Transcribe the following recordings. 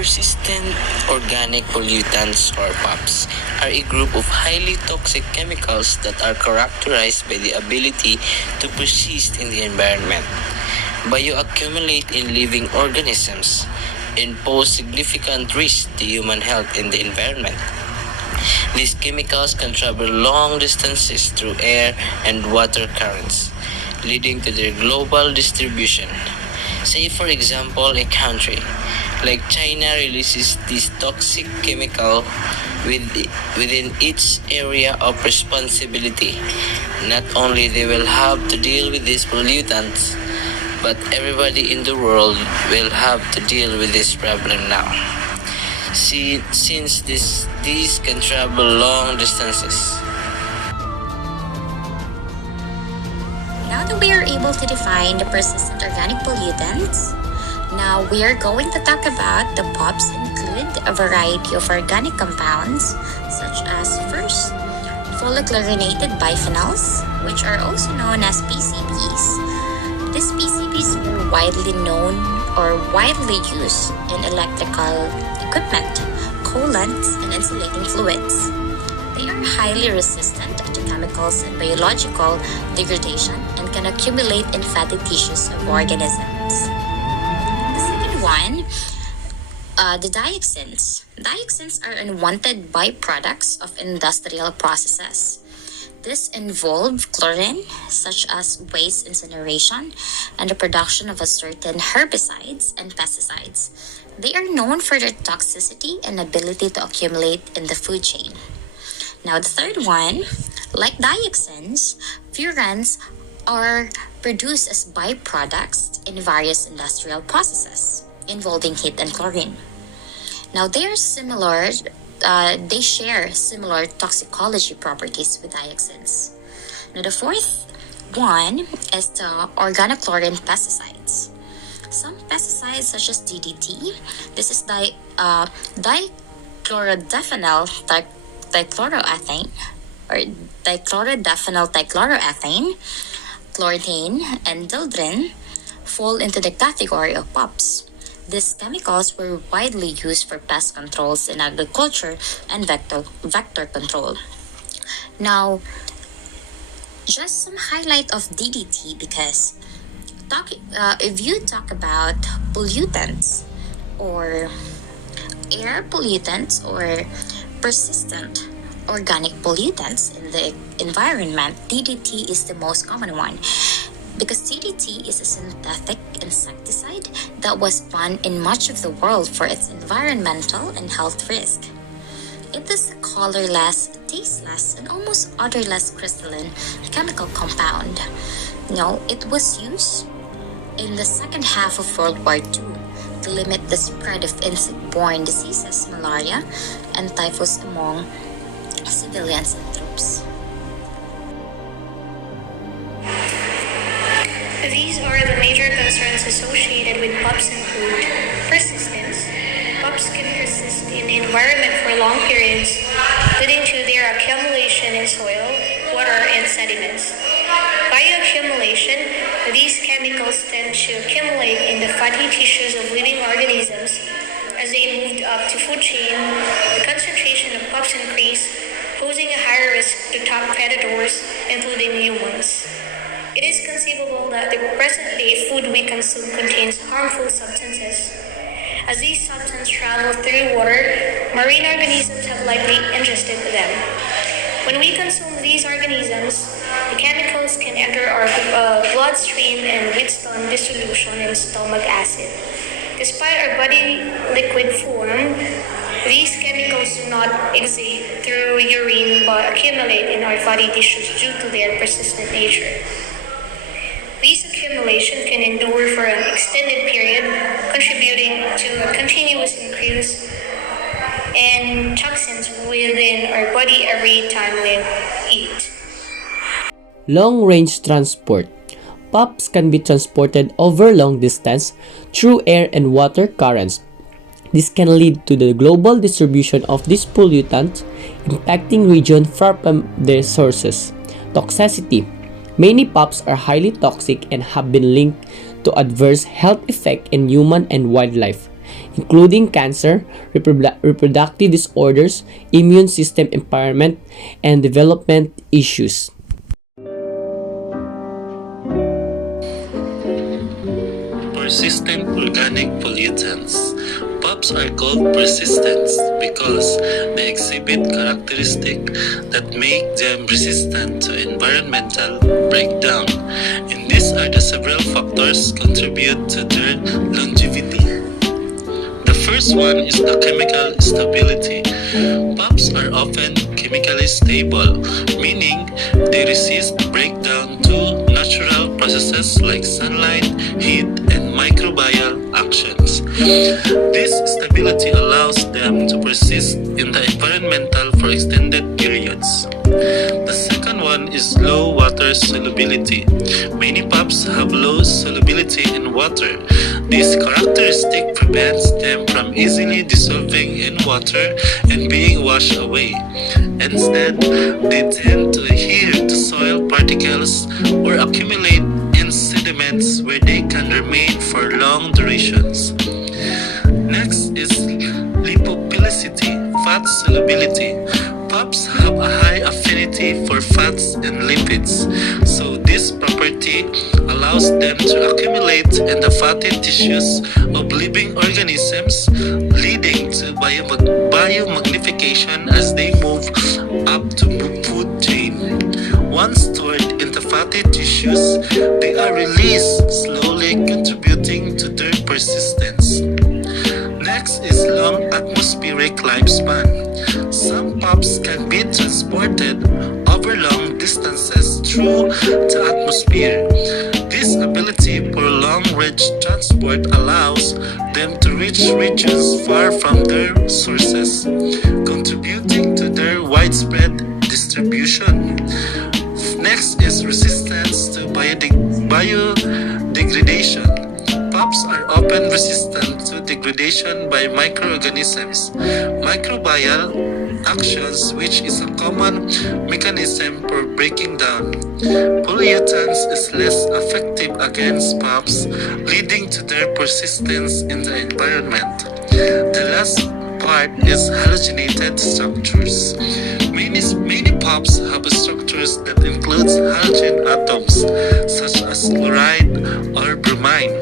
Persistent organic pollutants or POPs are a group of highly toxic chemicals that are characterized by the ability to persist in the environment, bioaccumulate in living organisms, and pose significant risk to human health and the environment. These chemicals can travel long distances through air and water currents, leading to their global distribution. Say, for example, a country like China releases this toxic chemical within its area of responsibility. Not only they will have to deal with these pollutants, but everybody in the world will have to deal with this problem now. Since these can travel long distances. Now that we are able to define the persistent organic pollutants, now we are going to talk about the POPs include a variety of organic compounds such as first, polychlorinated biphenyls, which are also known as PCBs. These PCBs are widely known or widely used in electrical equipment, coolants, and insulating fluids. They are highly resistant to chemicals and biological degradation and can accumulate in fatty tissues of organisms. The second one, the dioxins. Dioxins are unwanted byproducts of industrial processes. This involve chlorine, such as waste incineration, and the production of a certain herbicides and pesticides. They are known for their toxicity and ability to accumulate in the food chain. Now, the third one, like dioxins, furans are produced as byproducts in various industrial processes involving heat and chlorine. Now, they are similar. They share similar toxicology properties with dioxins. Now, the fourth one is the organochlorine pesticides. Some pesticides, such as DDT, this is dichlorodiphenyl dichloroethane or dichlorodiphenyl dichloroethane, chlorethane, and dieldrin fall into the category of POPs. These chemicals were widely used for pest controls in agriculture and vector control. Now, just some highlight of DDT because if you talk about pollutants or air pollutants or persistent organic pollutants in the environment, DDT is the most common one because DDT is a synthetic insecticide that was banned in much of the world for its environmental and health risk. It is a colorless, tasteless, and almost odorless crystalline chemical compound. It was used in the second half of World War II to limit the spread of insect-borne diseases, malaria, and typhus among civilians and troops. These are the major concerns associated with POPs include persistence. POPs can persist in the environment for long periods, leading to their accumulation in soil, water, and sediments. Bioaccumulation. These chemicals tend to accumulate in the fatty tissues of living organisms. As they moved up the food chain, the concentration of POPs increased, posing a higher risk to top predators, including humans. It is conceivable that the present-day food we consume contains harmful substances. As these substances travel through water, marine organisms have likely ingested them. When we consume these organisms, the chemicals can enter our bloodstream and withstand dissolution in stomach acid. Despite our body liquid form, these chemicals do not exit through urine but accumulate in our body tissues due to their persistent nature. These accumulation can endure for an extended period, contributing to a continuous increase in toxins within our body every time we eat. Long-range transport. POPs can be transported over long distance through air and water currents. This can lead to the global distribution of these pollutants, impacting regions far from their sources. Toxicity. Many POPs are highly toxic and have been linked to adverse health effects in human and wildlife. including cancer, reproductive disorders, immune system impairment, and development issues. Persistent organic pollutants. POPs are called persistent because they exhibit characteristics that make them resistant to environmental breakdown. And these are the several factors contribute to their longevity. The first one is the chemical stability. POPs are often chemically stable, meaning they resist breakdown to natural processes like sunlight, heat, and microbial actions. This stability allows them to persist in the environmental for extended periods. The second one is low water solubility. Many POPs have low solubility in water. This characteristic prevents them from easily dissolving in water and being washed away. Instead, they tend to adhere to soil particles or accumulate in sediments where they can remain for long durations. Next is lipophilicity, fat solubility. POPs have a high affinity for fats and lipids, so this property allows them to accumulate in the fatty tissues of living organisms, leading to biomagnification as they move up the food chain. Once stored in the fatty tissues, they are released, slowly contributing to their persistence. Next is long atmospheric lifespan. Some POPs can be transported over long distances through the atmosphere. This ability for long-range transport allows them to reach regions far from their sources, contributing to their widespread distribution. Next is resistance to biodegradation. POPs are often resistant to degradation by microorganisms. Microbial actions, which is a common mechanism for breaking down pollutants, is less effective against POPs, leading to their persistence in the environment. The last part is halogenated structures. Many POPs have structures that includes halogen atoms, such as chloride or bromine.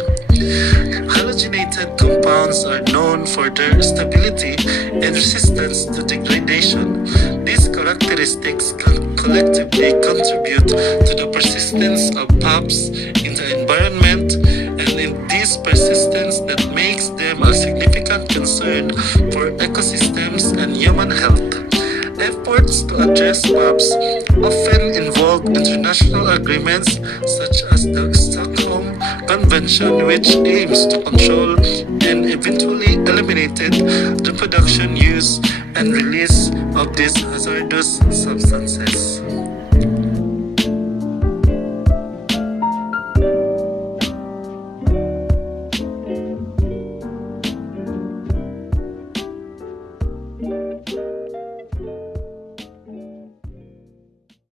Halogenated compounds are known for their stability and resistance to degradation. These characteristics collectively contribute to the persistence of POPs in the environment, and in this persistence that makes them a significant concern for ecosystems and human health. Efforts to address POPs often involve international agreements such as the Stockholm Convention, which aims to control and eventually eliminate the production, use, and release of these hazardous substances.